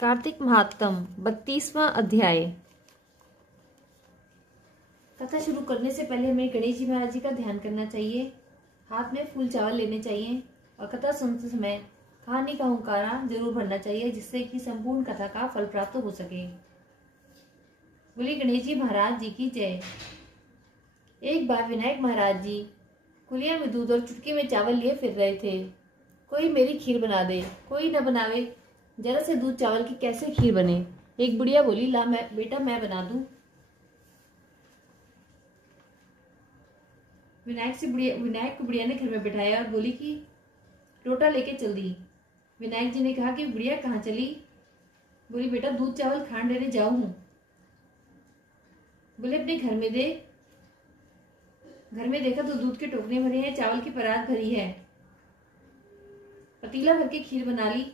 कार्तिक महात्म 32वां अध्याय। कथा शुरू करने से पहले हमें गणेश जी महाराज जी का ध्यान करना चाहिए। हाथ में फूल चावल लेने चाहिए और कथा सुनते समय कहानी का हुंकारा जरूर भरना चाहिए, जिससे कि संपूर्ण कथा का फल प्राप्त हो सके। बोले गणेश जी महाराज जी की जय। एक बार विनायक महाराज जी कुलिया में दूध और चुटकी में चावल लिए फिर रहे थे। कोई मेरी खीर बना दे, कोई न बनावे, जरा से दूध चावल की कैसे खीर बने। एक बुढ़िया बोली, ला बेटा मैं बना दूं। विनायक को बुढ़िया ने घर में बिठाया और बोली कि लोटा लेके चल दी। विनायक जी ने कहा कि बुढ़िया कहाँ चली। बोली बेटा दूध चावल खांड लेने जाऊं हूं। बोले अपने घर में दे। घर में देखा तो दूध के टोकने भरे हैं, चावल की परात भरी है, पतीला भर के खीर बना ली।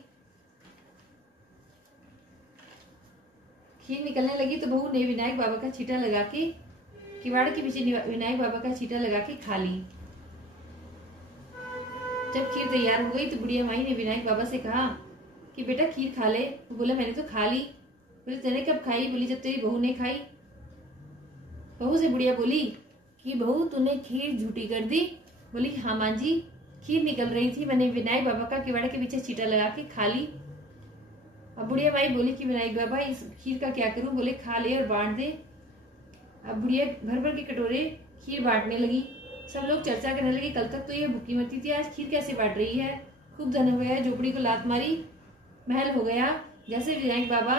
खीर निकलने लगी तो बहू ने विनायक बाबा का छींटा लगा के किवाड़ के पीछे विनायक बाबा का छींटा लगा के खा ली। जब खीर तैयार हो गई तो बुढ़िया माई ने विनायक बाबा से कहा कि बेटा खीर खा ले। वो बोला मैंने तो खा ली। बोले तेने कब खाई। बोली जब तेरी बहू ने खाई। बहू से बुढ़िया बोली कि बहू तूने खीर झूठी कर दी। बोली हाँ मां जी, खीर निकल रही थी, मैंने विनायक बाबा का किवाड़ के पीछे छींटा लगा के खा ली। अब बुढ़िया माई बोली कि विनायक बाबा इस खीर का क्या करूं। बोले खा ले और बांट दे। अब बुढ़िया भर भर के कटोरे खीर बांटने लगी। सब लोग चर्चा करने लगे, कल तक तो ये भूखी मरती थी, आज खीर कैसे बांट रही है। खूब धन हो गया, झोपड़ी को लात मारी, महल हो गया। जैसे विनायक बाबा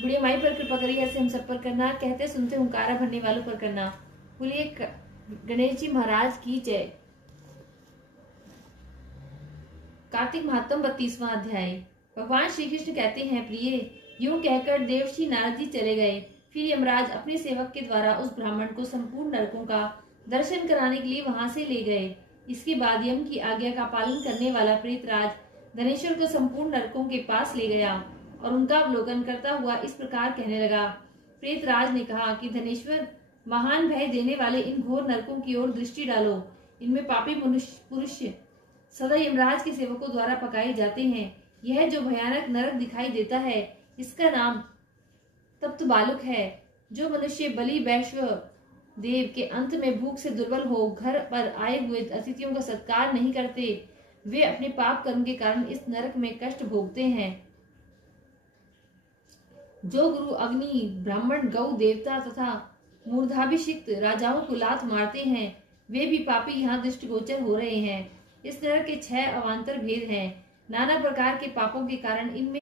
बुढ़िया माई पर कृपा करी, ऐसे हम सब पर करना। कहते सुनते हुंकारा भरने वालों पर करना। बोलिए गणेश जी महाराज की जय। कार्तिक महात्म 32वां अध्याय। भगवान श्री कृष्ण कहते हैं, प्रिय यूं कहकर देवर्षि नारद जी चले गए। फिर यमराज अपने सेवक के द्वारा उस ब्राह्मण को संपूर्ण नरकों का दर्शन कराने के लिए वहां से ले गए। इसके बाद यम की आज्ञा का पालन करने वाला प्रेतराज धनेश्वर को संपूर्ण नरकों के पास ले गया और उनका अवलोकन करता हुआ इस प्रकार कहने लगा। प्रेतराज ने कहा कि धनेश्वर, महान भय देने वाले इन घोर नरकों की ओर दृष्टि डालो। इनमें पापी पुरुष सदा यमराज के सेवकों द्वारा पकाए जाते हैं। यह जो भयानक नरक दिखाई देता है, इसका नाम तप्त बालुक है। जो मनुष्य बलि वैश्व देव के अंत में भूख से दुर्बल हो घर पर आए हुए अतिथियों का सत्कार नहीं करते, वे अपने पाप कर्म के कारण इस नरक में कष्ट भोगते हैं। जो गुरु अग्नि, ब्राह्मण, गौ देवता तथा मूर्धाभिषिक्त राजाओं को लात मारते हैं, वे भी पापी यहाँ दृष्टिगोचर हो रहे हैं। इस नरक के 6 अवान्तर भेद हैं। नाना प्रकार के पापों के कारण इनमें